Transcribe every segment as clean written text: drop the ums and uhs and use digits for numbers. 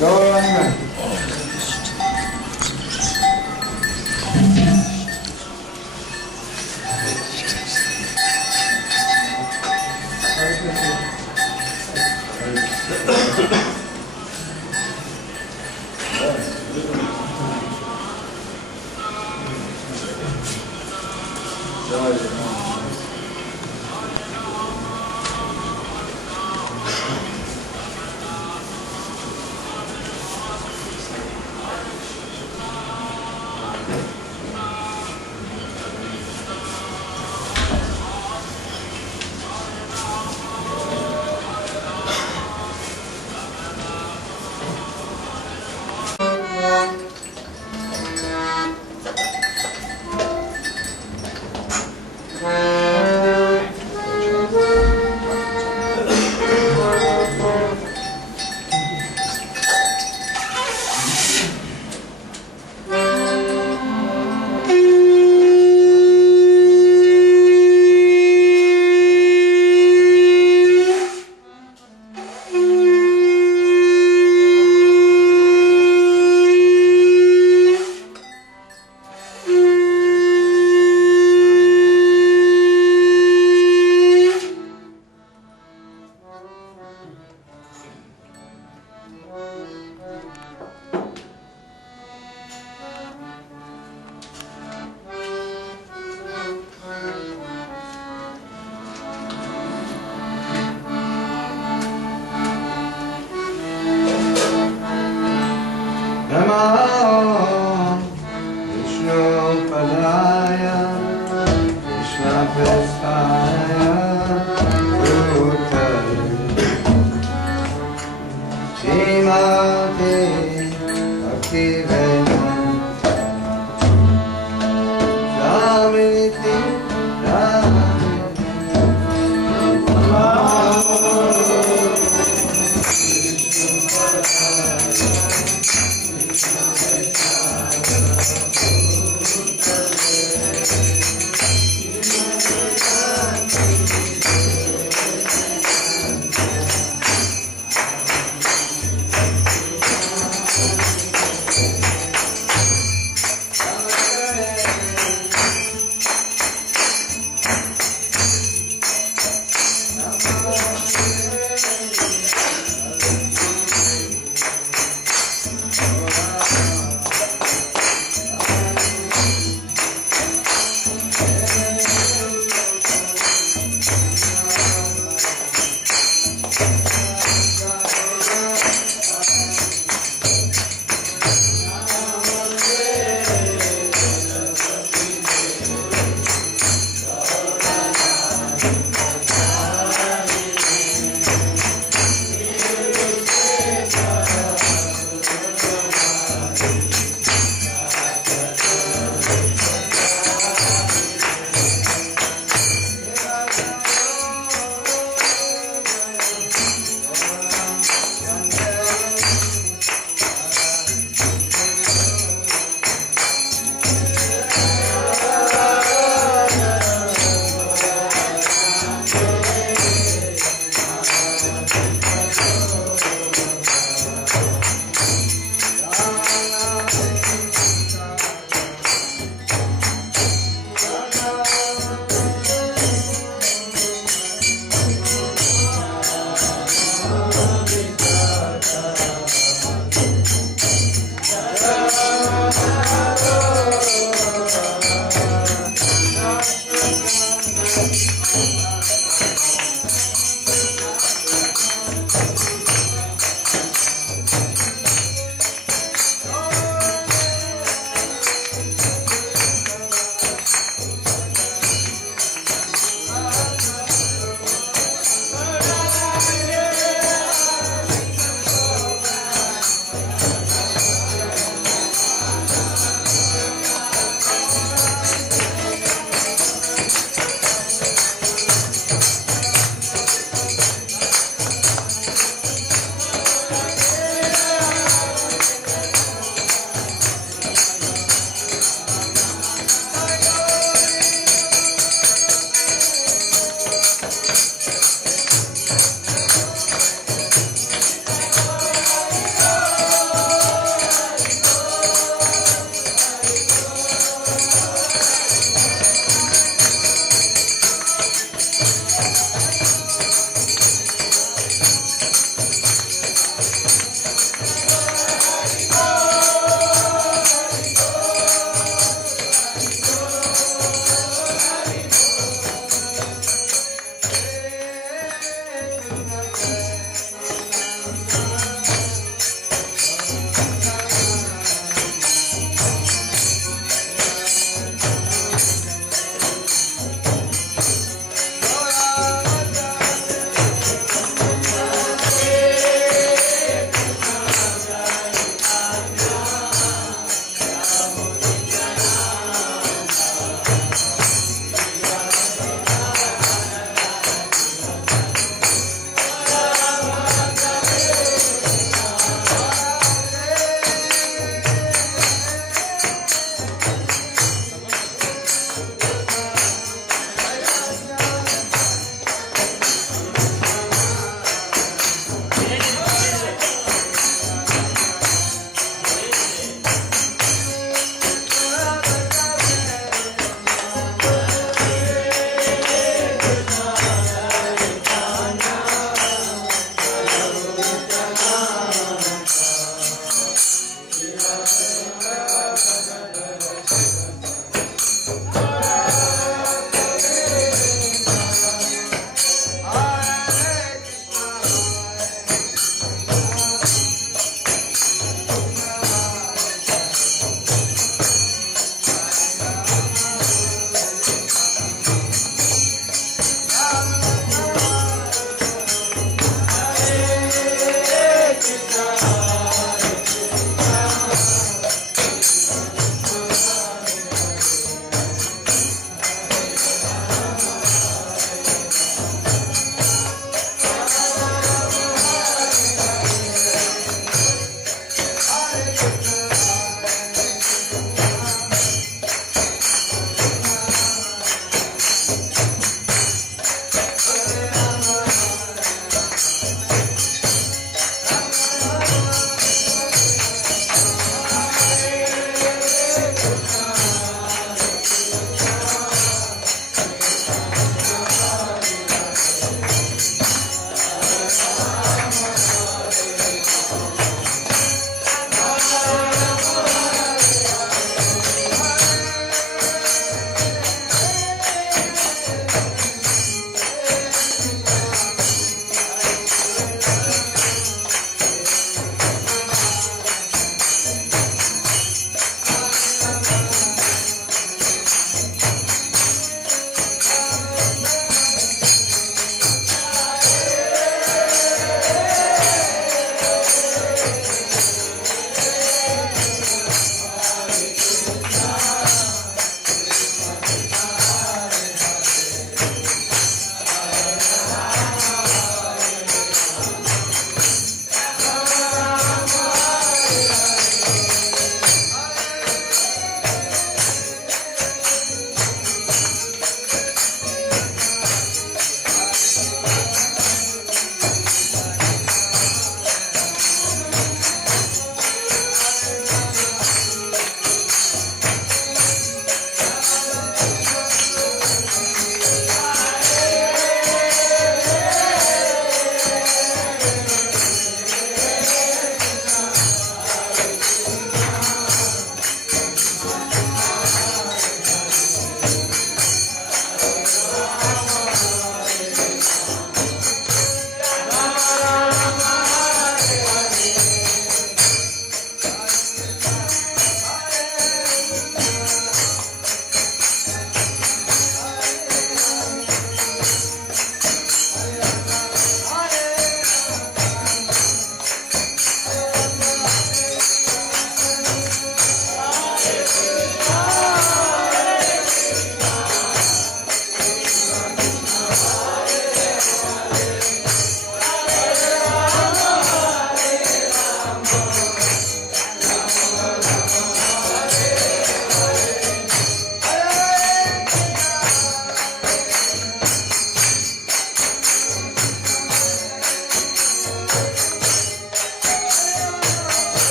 Gauranga.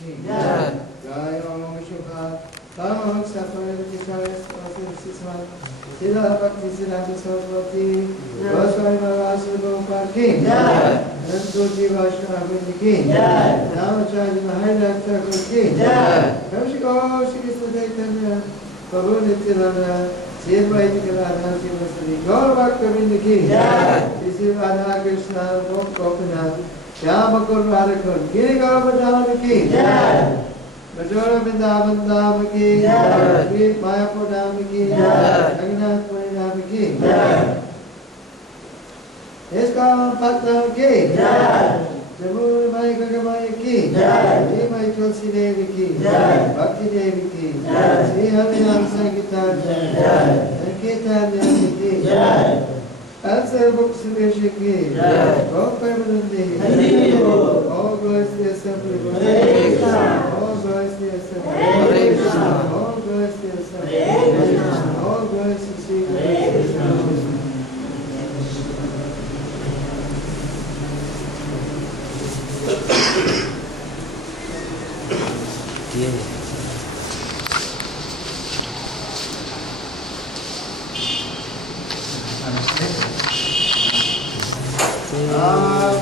की जय ओम शुभा परम सफल किशोर सिस्मान सीधा भक्ति सिद्धांत सरस्वती गोस्वामी महाराज गोपाल की अनंत जी वैष्णव की रामाचार्य महाराज ठाकुर की श्री कृष्ण चैतन्य प्रभु नित्यानंद श्री अद्वैत गदाधर श्रीवासदि गौर भक्तवृंद की श्री राधा कृष्ण गोपीनाथ श्याम कुंड राधा कुंड गिरि गोवर्धन की बजोरा वृंदावन धाम की श्री मायापुर धाम की जगन्नाथपुरी धाम की इसका पत्ना की जमुई माई गंगामाई की श्री माई तुलसी देवी की भक्ति देवी की श्री हरिनाम संगीता संगीता देवी की Answer books Suresh ki All permanently All glories to the assembly All glories to the assembly All glories to the assembly All glories to Sri Krishna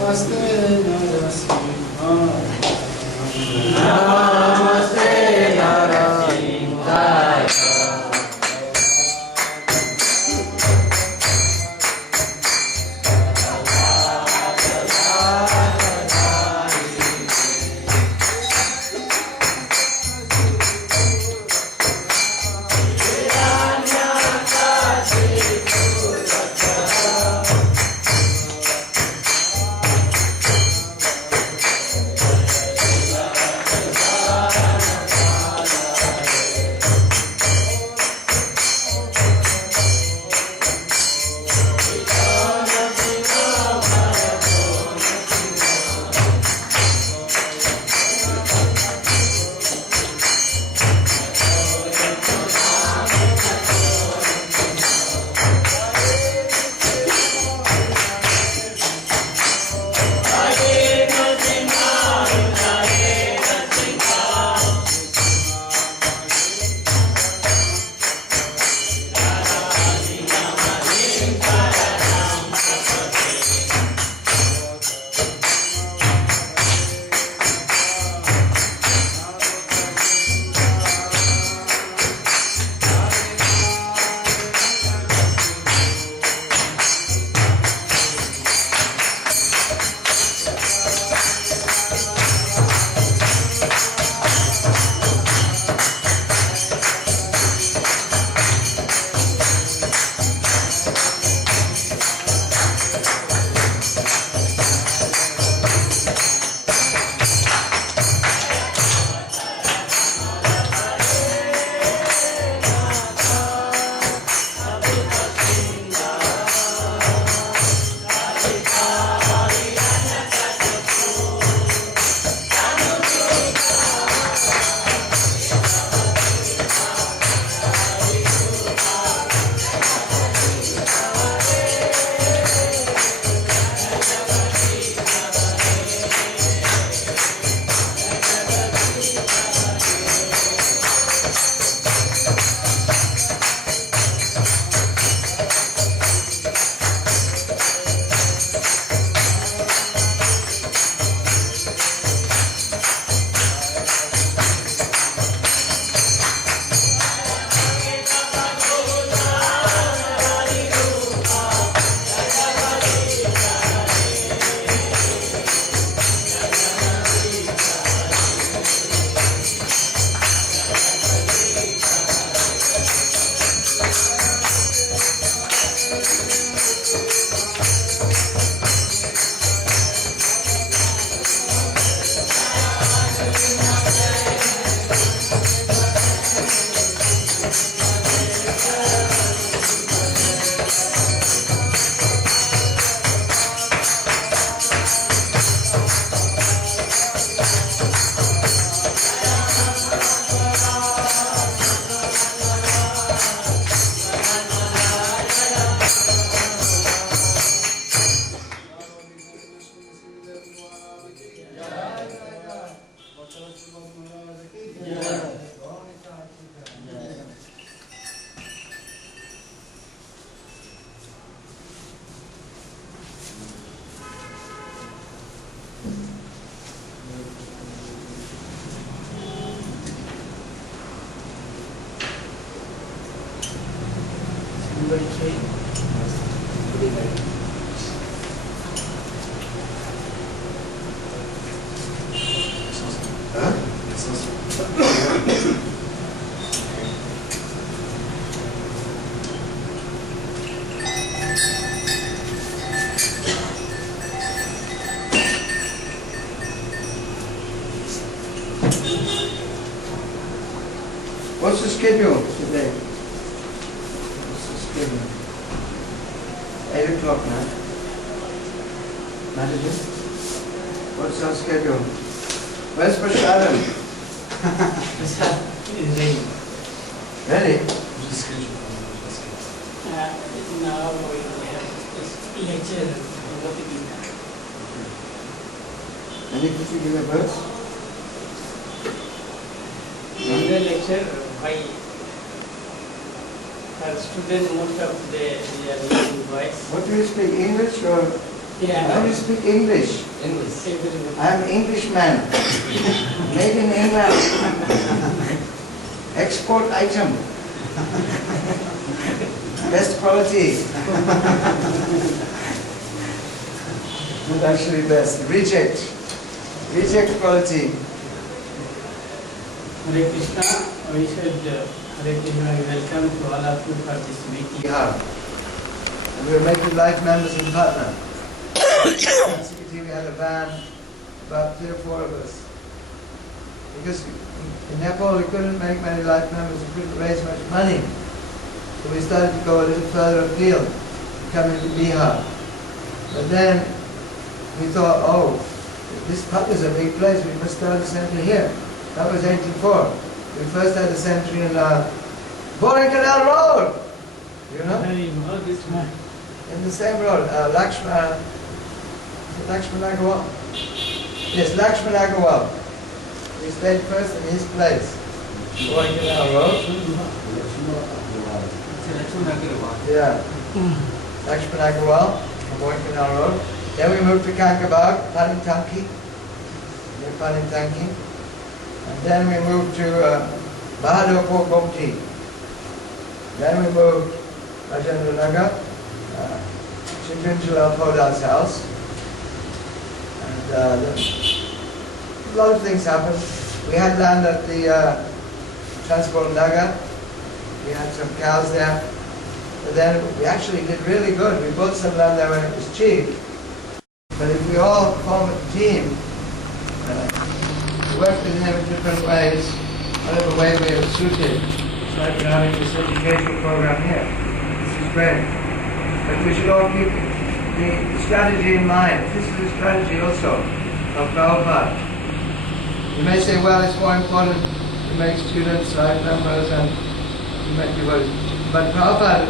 Namaste, Namaste, Narasimhaya. Jai the schedule today? What's the schedule? 8 o'clock now. Manager? What's our schedule? Where's Prashadam? Really? Now we have this lecture about the Gita. Any particular verse? In the lecture, my student, most of they are learning voice. What do you speak, English or? Yeah. How do you speak English? English. I am Englishman. Made in England. Export item. Best quality. Not actually best. Reject. Reject quality. Hare Krishna, we said Hare Krishna, welcome to all of you for this meeting. Yeah. And we were making life members in Patna. We had a van, about 3 or 4 of us. Because in Nepal we couldn't make many life members, we couldn't raise much money. So we started to go a little further afield, coming to Bihar. But then we thought, oh, this Patna is a big place, we must start a center here. That was 1804. We first had a center in Boring Canal Road. You know? This man. In the same road, Lakshmana Agrawal. Yes, Lakshmana Agrawal. We stayed first in his place. Boring Canal Road. Yeah. Lakshmana Agrawal, Boring Canal Road. Then we moved to Kankabag, Palintanki. Near Palintanki. And then we moved to Bahadurpur Gomti. Then we moved Rajendra Nagar, Chindrinjala Poda's house. And a lot of things happened. We had land at the Transport Nagar. We had some cows there. But then we actually did really good. We bought some land there when it was cheap. But if we all form a team, work with them in different ways, whatever way we are suited. It's like we're having this educational program here. This is great. But we should all keep the strategy in mind. This is a strategy also of Prabhupada. You may say, well, it's more important to make students, life members, and to make devotees. But Prabhupada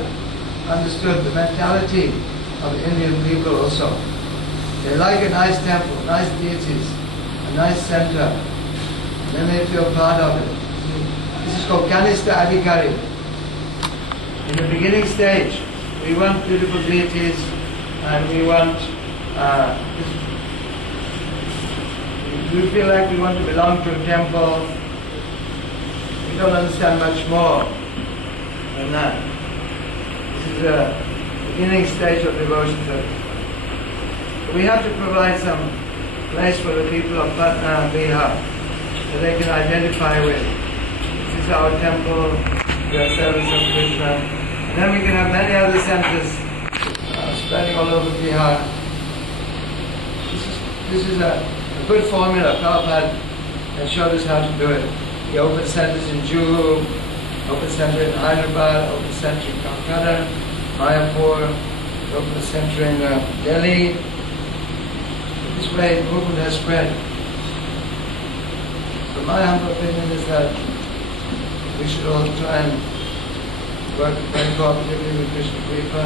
understood the mentality of the Indian people also. They like a nice temple, nice deities, a nice center. Then they feel part of it. This is called Kanista Adhikari. In the beginning stage, we want beautiful deities and we want, we feel like we want to belong to a temple. We don't understand much more than that. This is the beginning stage of devotion service. We have to provide some place for the people of Patna and Bihar that they can identify with. This is our temple, we are service of Krishna. And then we can have many other centers spreading all over Bihar. This is a good formula. Prabhupada has showed us how to do it. He opened centers in Juhu, opened center in Hyderabad, opened center in Calcutta, Mayapur, opened a center in Delhi. This way the movement has spread. So my humble opinion is that we should all try and work very cooperatively with Krishna Kripa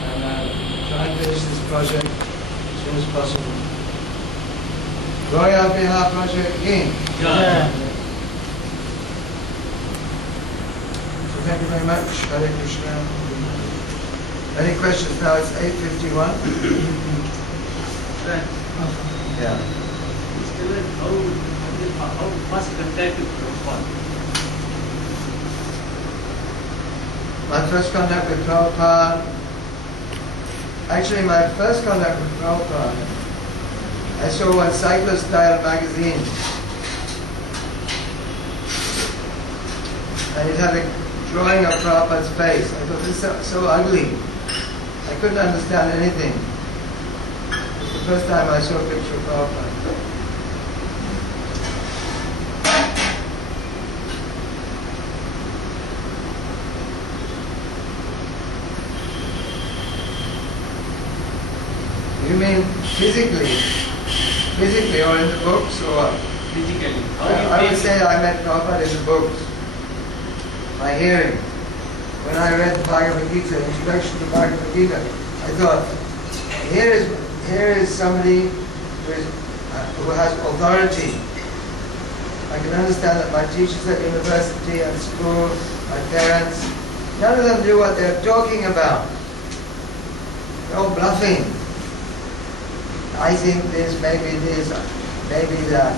and try and finish this project as soon as possible. Gloria Bihar project again. Yeah. So thank you very much. Hare Krishna. Any questions? Now it's 8:51. Yeah. How first contact with Prabhupada? My first contact with Prabhupada, actually my first contact with Prabhupada, I saw one Cyclist Style magazine. And it had a drawing of Prabhupada's face. I thought, this is so ugly. I couldn't understand anything. It was the first time I saw a picture of Prabhupada. You mean physically? Physically or in the books or what? Physically. I would say I met Prabhupada in the books. By hearing. When I read the Bhagavad Gita, introduction to Bhagavad Gita, I thought, here is somebody who has authority. I can understand that my teachers at university and school, my parents, none of them knew what they're talking about. They're all bluffing. I think this, maybe that.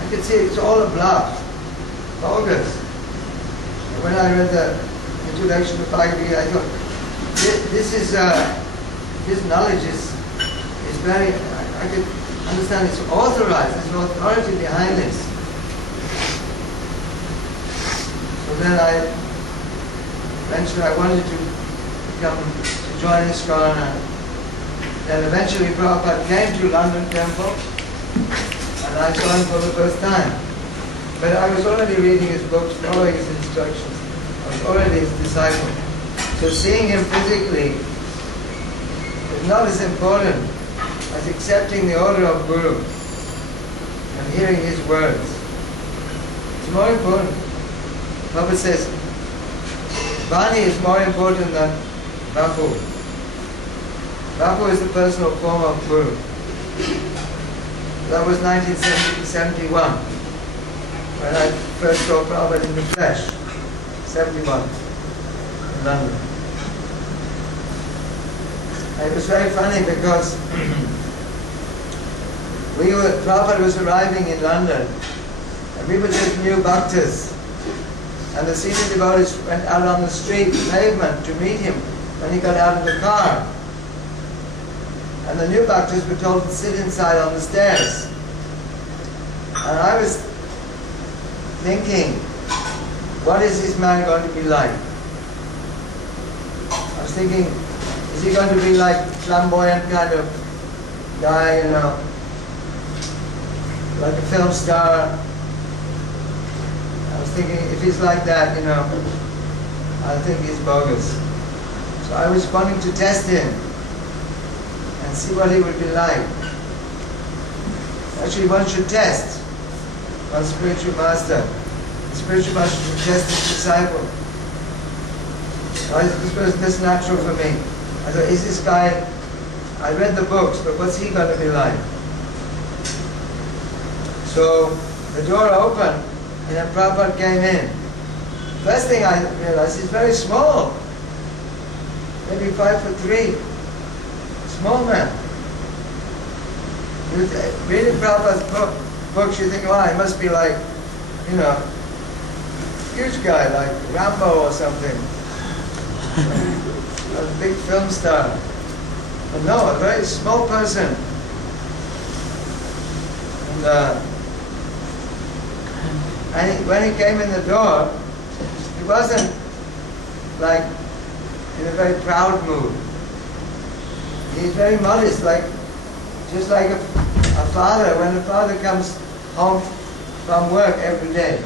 I could see it's all a bluff, bogus. And when I read the introduction to Bhagavad Gita, I thought, this knowledge is very, I could understand it's authorized, there's no authority behind this. So then eventually I wanted to join ISKCON, and then eventually Prabhupada came to London Temple, and I saw him for the first time. But I was already reading his books, following his instructions. I was already his disciple. So seeing him physically is not as important as accepting the order of Guru and hearing his words. It's more important. Prabhupada says, Vani is more important than Bapu. Bapu is the personal form of Guru. That was 1971, when I first saw Prabhupada in the flesh, 71, in London. And it was very funny because Prabhupada was arriving in London, and we were just new bhaktas. And the senior devotees went out on the street, pavement, to meet him when he got out of the car. And the new bhaktas were told to sit inside on the stairs. And I was thinking, what is this man going to be like? I was thinking, is he going to be like flamboyant kind of guy, you know, like a film star? I was thinking, if he's like that, you know, I think he's bogus. So I was wanting to test him and see what he would be like. Actually, one should test one spiritual master. The spiritual master should test his disciple. This was this natural for me. I thought, is this guy, I read the books, but what's he going to be like? So the door opened, and then Prabhupada came in. First thing I realized, he's very small. Maybe 5'3". Small man. Reading Prabhupada's books, you think, wow, he must be like, you know, huge guy, like Rambo or something. A big film star. But no, a very small person. And when he came in the door, he wasn't like in a very proud mood. He's very modest, like just like a father. When a father comes home from work every day,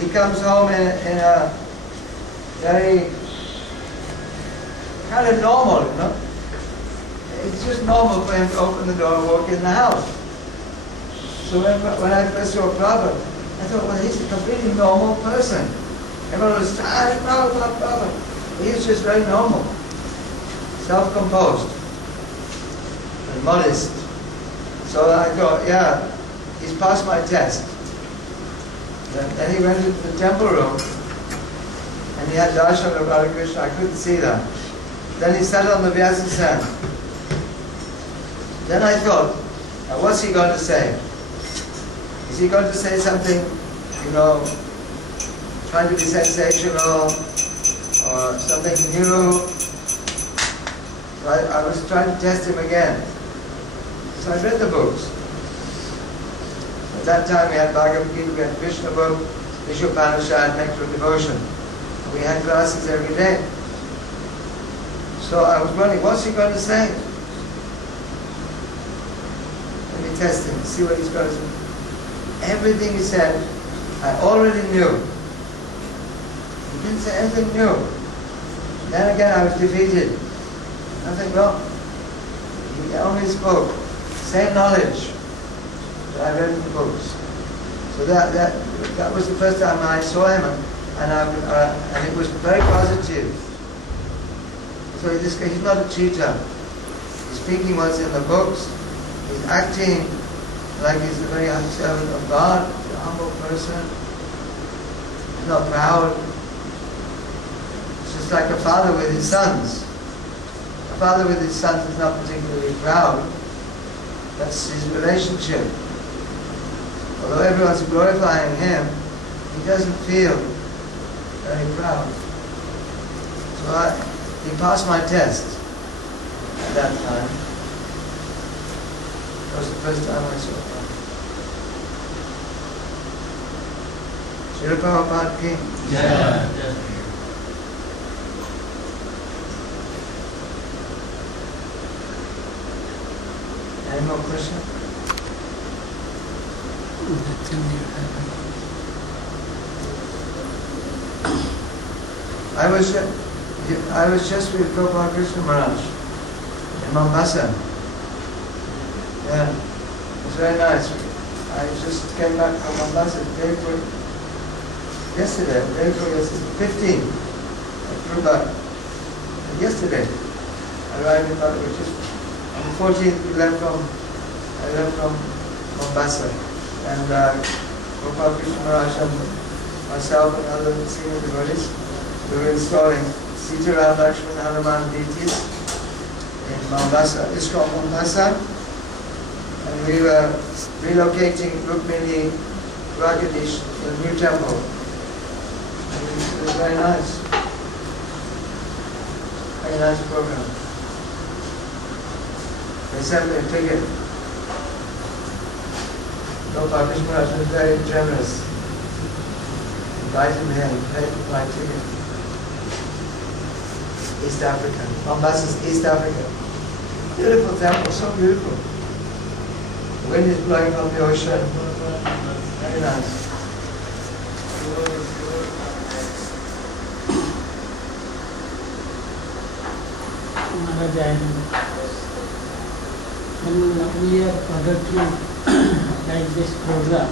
he comes home in a very kind of normal, you know. It's just normal for him to open the door and walk in the house. So when I first saw Prabhupada, I thought, well, he's a completely normal person. Everyone was, Prabhupada. He was just very normal, self-composed, and modest. So I thought, yeah, he's passed my test. Then he went into the temple room, and he had darshan of Radha Krishna. I couldn't see that. Then he sat on the Vyasa. Then I thought, now what's he going to say? Is he going to say something, you know, trying to be sensational, or something new? So I was trying to test him again. So I read the books. At that time we had Bhagavad Gita, we had Krishna book, Vishopanishad, Nectar of Devotion. We had classes every day. So I was wondering, what's he going to say? Let me test him, see what he's going to say. Everything he said, I already knew. He didn't say anything new. Then again I was defeated. Nothing wrong. He only spoke same knowledge that I read in the books. So that was the first time I saw him, and it was very positive. So he's not a cheater. He's speaking what's in the books. He's acting like he's a very servant of God, a humble person. He's not proud. It's just like a father with his sons. A father with his sons is not particularly proud. That's his relationship. Although everyone's glorifying him, he doesn't feel very proud. So he passed my test at that time. That was the first time I saw him. Srila Prabhupada ki? Yeah. Any more questions? I was just with Prabhupada Krishna Maharaj in Mombasa. Yeah, it was very nice. I just came back from Mombasa yesterday, 15. I flew back yesterday. I arrived in Mombasa, on the 14th I left from Mombasa. And Prabhupada Krishna Maharaj and myself and other senior devotees, we were installing Sita Ram Lakshman Hanuman deities in Mombasa, ISKCON Mombasa, and we were relocating Rukmini Ragadish to a new temple. And it was very nice. Very nice program. They sent me a ticket. Prabhupada Krishna Maharaj was very generous. Invited me and paid for my ticket. East Africa. Mombasa, East Africa. Beautiful temple, so beautiful. The wind is blowing from the ocean. Very nice. Maharaj, when we are conducting like this program,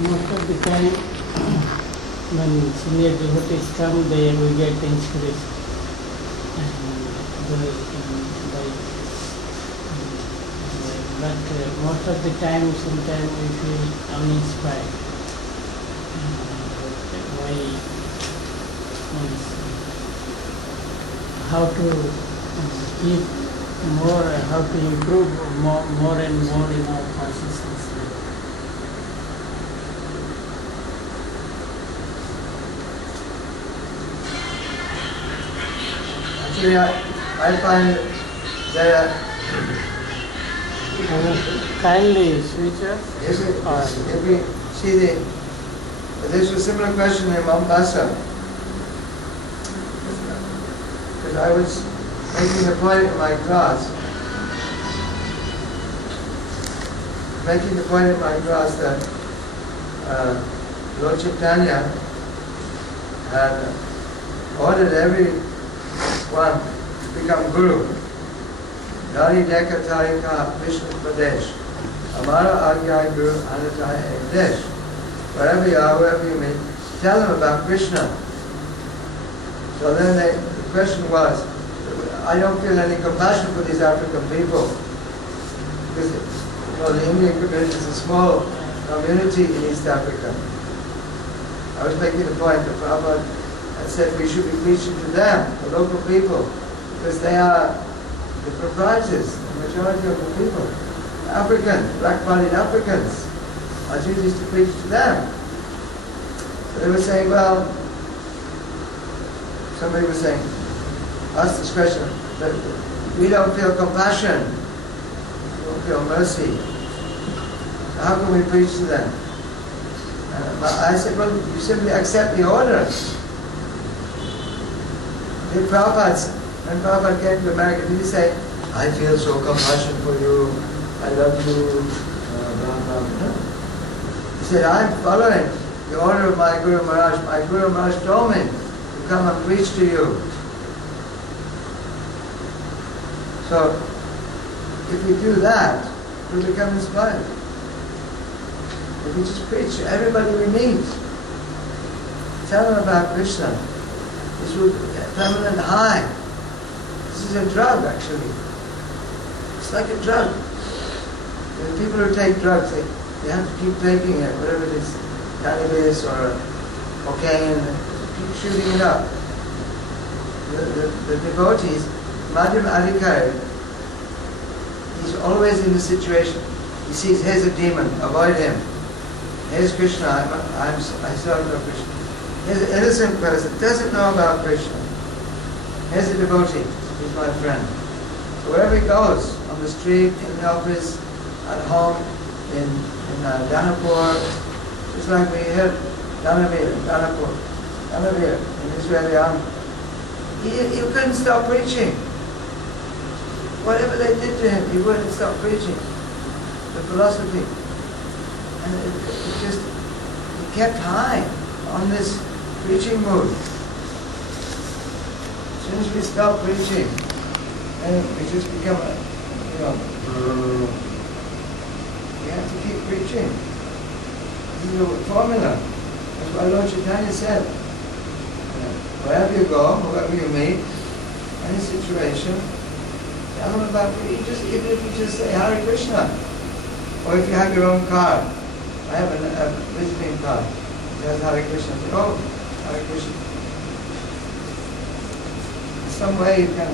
most of the time when senior devotees come, we get encouraged. But most of the time, sometimes we feel uninspired. How to keep more, how to improve more and more in our consciousness. Actually, I find that kindly switch off. If we see this was a similar question in Mombasa. Because I was making a point in my class, that Lord Chaitanya had ordered everyone to become Guru. Dari Deka Tarika Vishnu Pradesh. Amara Agyai Guru Anatai Ekdesh. Wherever you are, wherever you meet, tell them about Krishna. So then the question was, I don't feel any compassion for these African people. Because the Indian community is a small community in East Africa. I was making the point that Prabhupada had said we should be preaching to them, the local people, because they are the proprietors, the majority of the people. Africans, black-bodied Africans. Our duty is to preach to them. So they were saying, well, somebody was saying, ask this question, that we don't feel compassion, we don't feel mercy. So how can we preach to them? And I said, well, you simply accept the orders. When Prabhupada came to America, did he say, I feel so compassion for you, I love you, blah, blah, blah. He said, I'm following the order of my Guru Maharaj. My Guru Maharaj told me to come and preach to you. So, if we do that, we'll become inspired. If we just preach to everybody we meet, tell them about Krishna, this will be a permanent high. This is a drug, actually. It's like a drug. The people who take drugs, they have to keep taking it, whatever it is, cannabis or cocaine, keep shooting it up. The devotees, Madhyam Adhikari, he's always in the situation. He sees, here's a demon, avoid him. Here's Krishna, I serve no Krishna. Here's an innocent person, doesn't know about Krishna. Here's a devotee, he's my friend. So wherever he goes, on the street, in the office, at home, in Danapur, just like we heard Danavir, in Israel, he couldn't stop preaching. Whatever they did to him, he wouldn't stop preaching. The philosophy. And it just, he kept high on this preaching mood. As soon as we stop preaching, then we just become we have to keep preaching. This is a formula. That's why Lord Chaitanya said, wherever you go, whoever you meet, any situation, tell them about even if you just say Hare Krishna. Or if you have your own card. I have a visiting card. It has Hare Krishna. Say, oh, Hare Krishna. In some way you can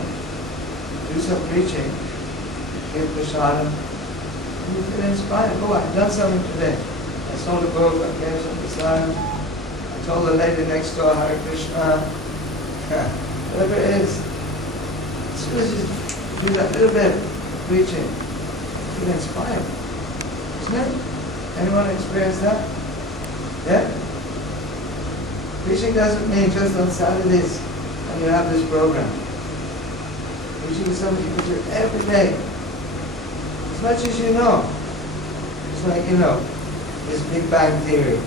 do some preaching, give prasadam, and you feel inspired. Oh, I've done something today. I sold a book, I gave some prasadam, I told the lady next door Hare Krishna. Whatever it is. As soon as you do that little bit of preaching, you feel inspired. Isn't it? Anyone experience that? Yeah? Preaching doesn't mean just on Saturdays and you have this program. Preaching is something you can do every day. As much as you know. It's like, this Big Bang theory.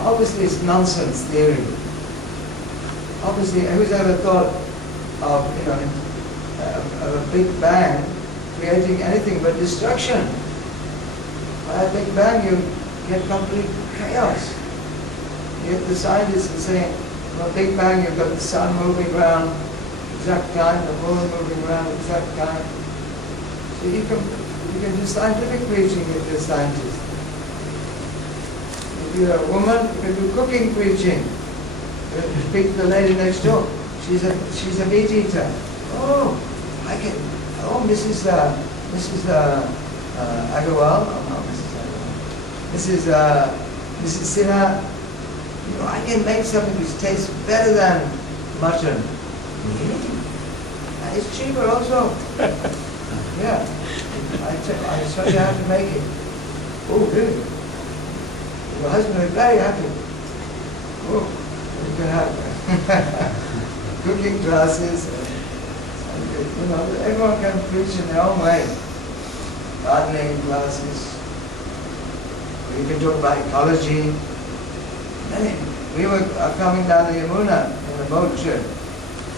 Obviously it's nonsense theory. Obviously, who's ever thought of a Big Bang creating anything but destruction? By a Big Bang, you get complete chaos. You get the scientists saying, from a Big Bang, you've got the sun moving around exact time, the moon moving around exact time. So you can do scientific preaching if you're a scientist. If you're a woman, you can do cooking preaching. You speak to the lady next door. She's a meat eater. Oh, I can. Oh, Mrs. Agarwal. Oh, no, Mrs. Agarwal. Mrs. Sinha. I can make something which tastes better than mutton. Really? And it's cheaper also. Yeah. I show you how to make it. Oh, really? Your husband is very happy. Oh, you can have cooking classes. Everyone can preach in their own way. Gardening classes. Or you can talk about ecology. We were coming down the Yamuna in a boat trip,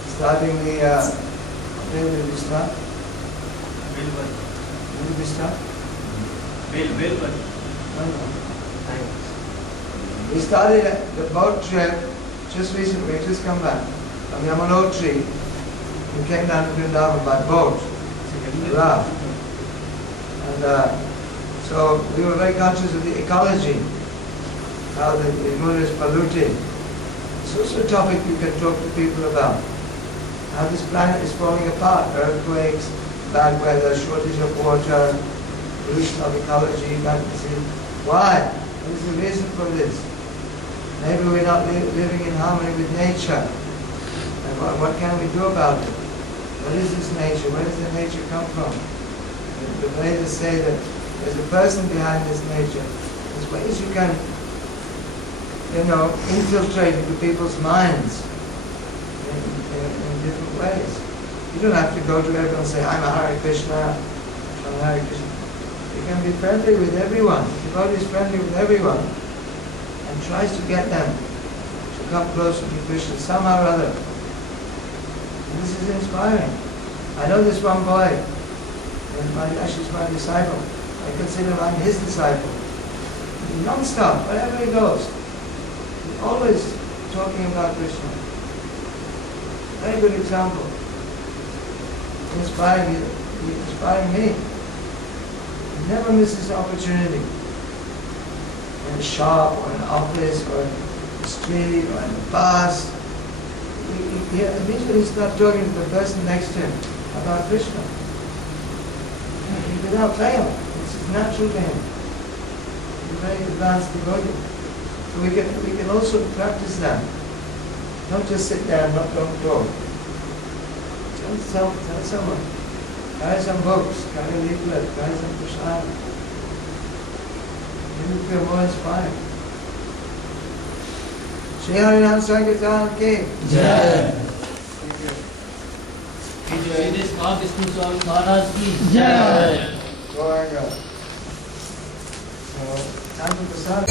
starting the where did we start? Where did we start? We started the boat trip just recently. We just come back from Yamunotri. We came down to Vrindavan by boat, raft. And so we were very conscious of the ecology, how the Yamuna is polluted. It's also a topic you can talk to people about. How this planet is falling apart, earthquakes, bad weather, shortage of water, pollution of ecology, magnetism. Why? What is the reason for this? Maybe we're not living in harmony with nature. And what can we do about it? What is this nature? Where does the nature come from? The Vedas say that there's a person behind this nature. There's ways you can, infiltrate into people's minds in different ways. You don't have to go to everyone and say, I'm a Hare Krishna, I'm a Hare Krishna. You can be friendly with everyone. The devotee is friendly with everyone and tries to get them to come closer to Krishna somehow or other. And this is inspiring. I know this one boy, and actually he's my disciple. I consider him his disciple. Non-stop, wherever he goes, he's always talking about Krishna. Very good example. Inspiring me. He never misses an opportunity. In a shop, or in an office, or in the street, or in the bus. Immediately he starts talking to the person next to him about Krishna. Without fail. It's natural to him. He's a very advanced devotee. So we can also practice that. Don't just sit there and don't talk. Tell someone. Carry some books, carry a leaflet, carry some prasad. Then you feel more inspired. Shri Harinam Sankirtan Ki Jai. H Mahavishnuswami Maharaj ki Jai. Goenga. So, time for prasad.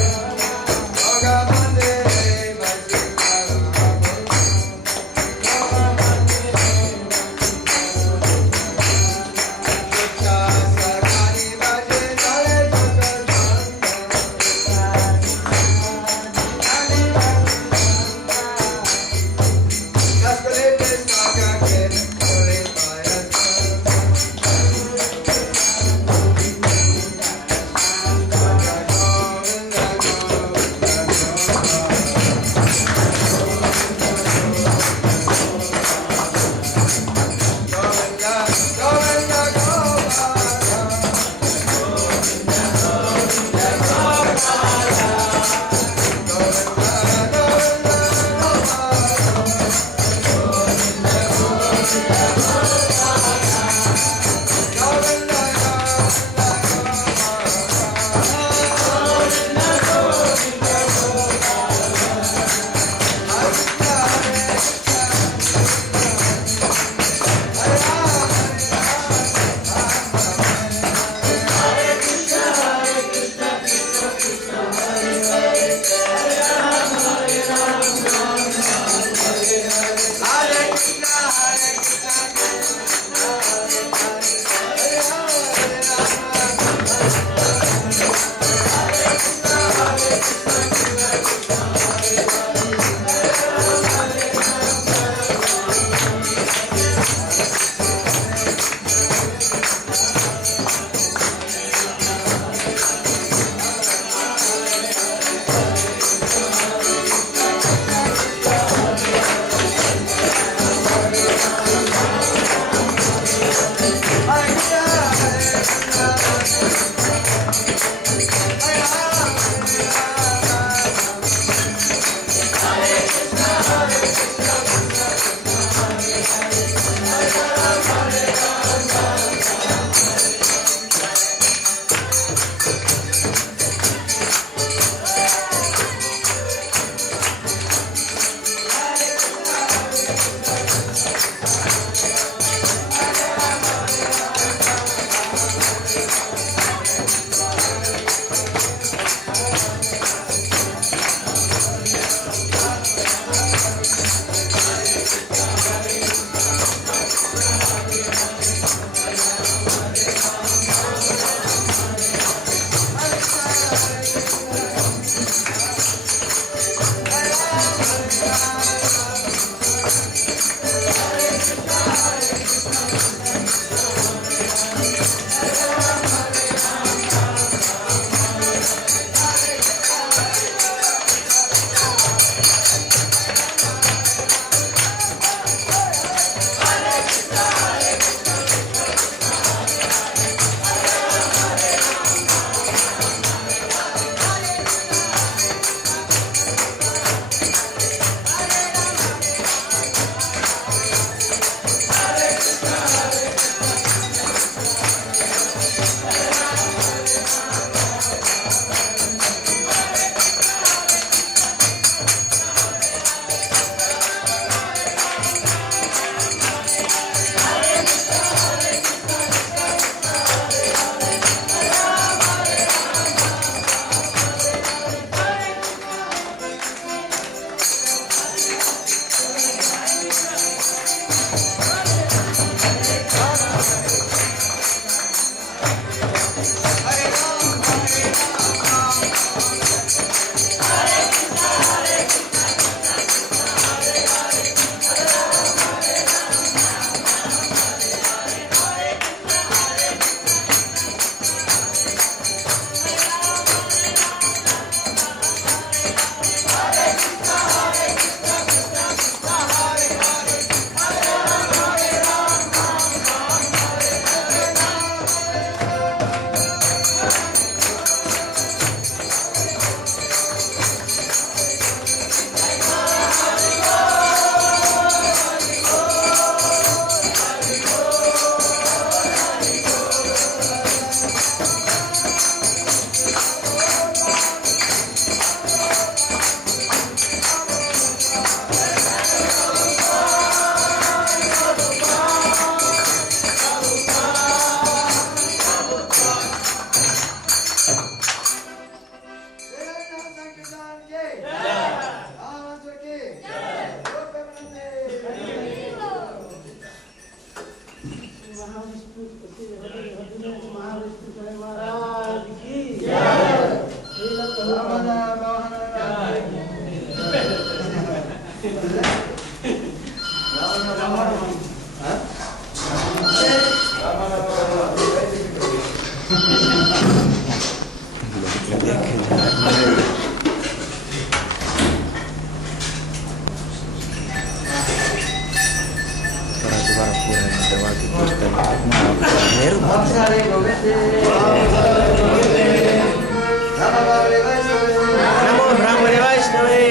Namo Brahmane Vaishnave.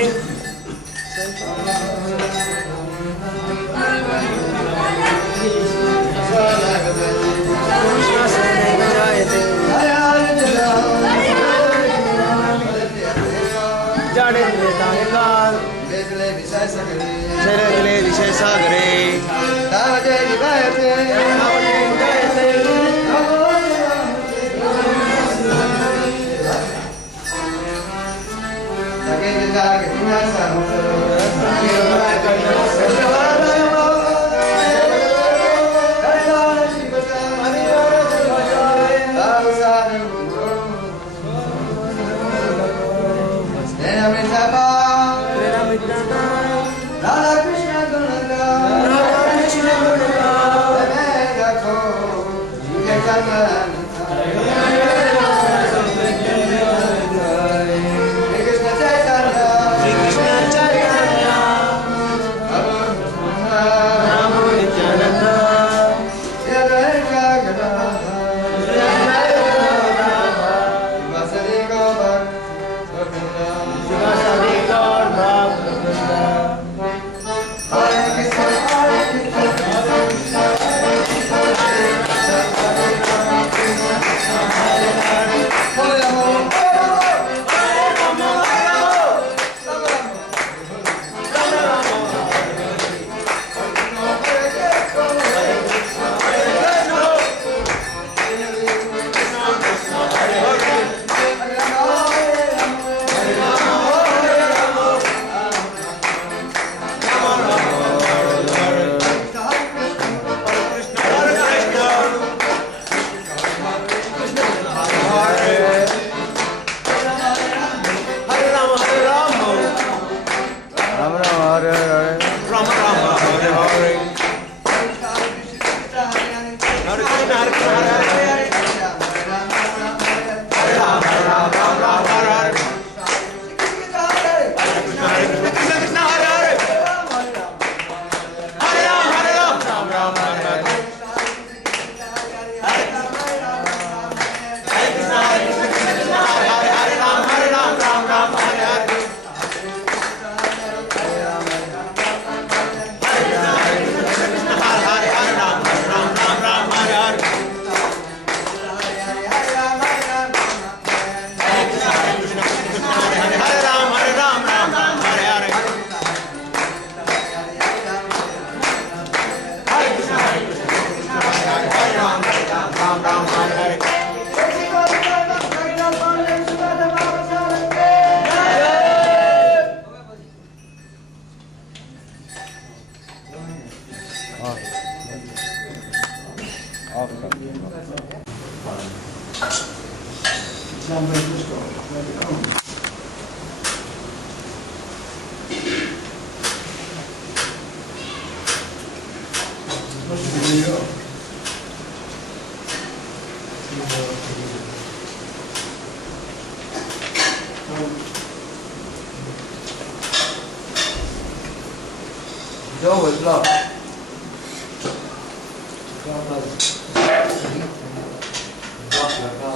Jale Vishay Sagare.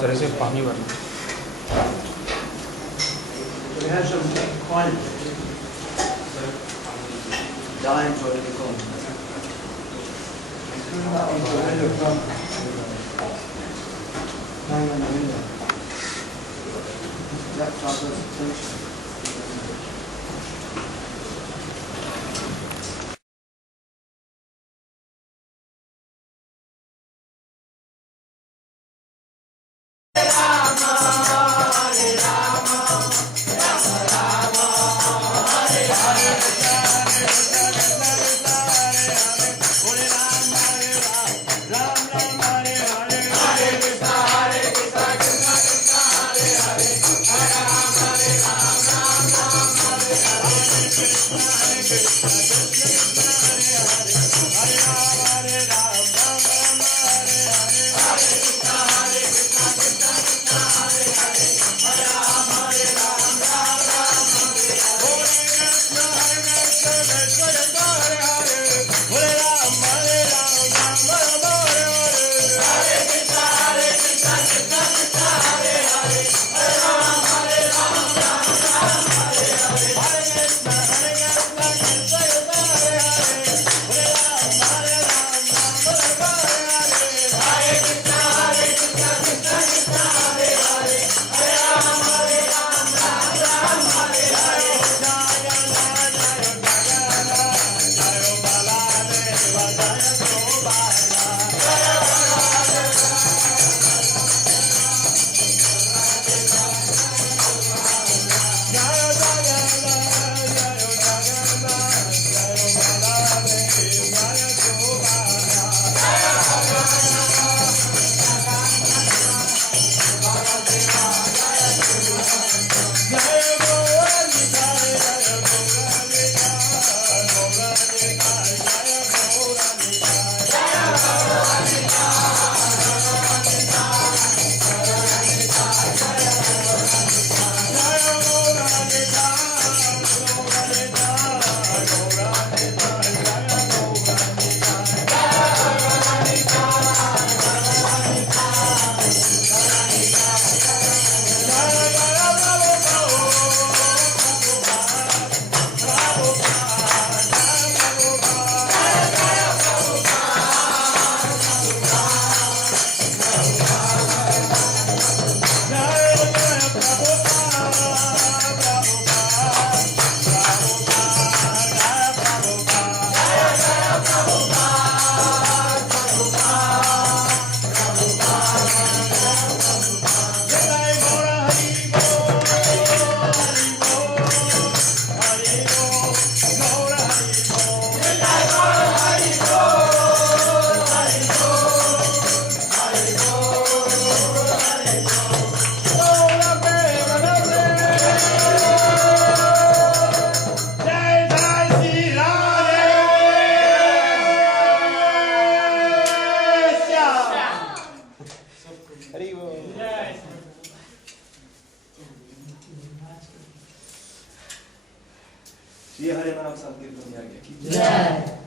Sir से पानी भरना नाम संकीर्तन आगे की जय।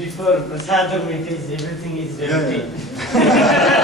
Before prasadam it is everything is empty.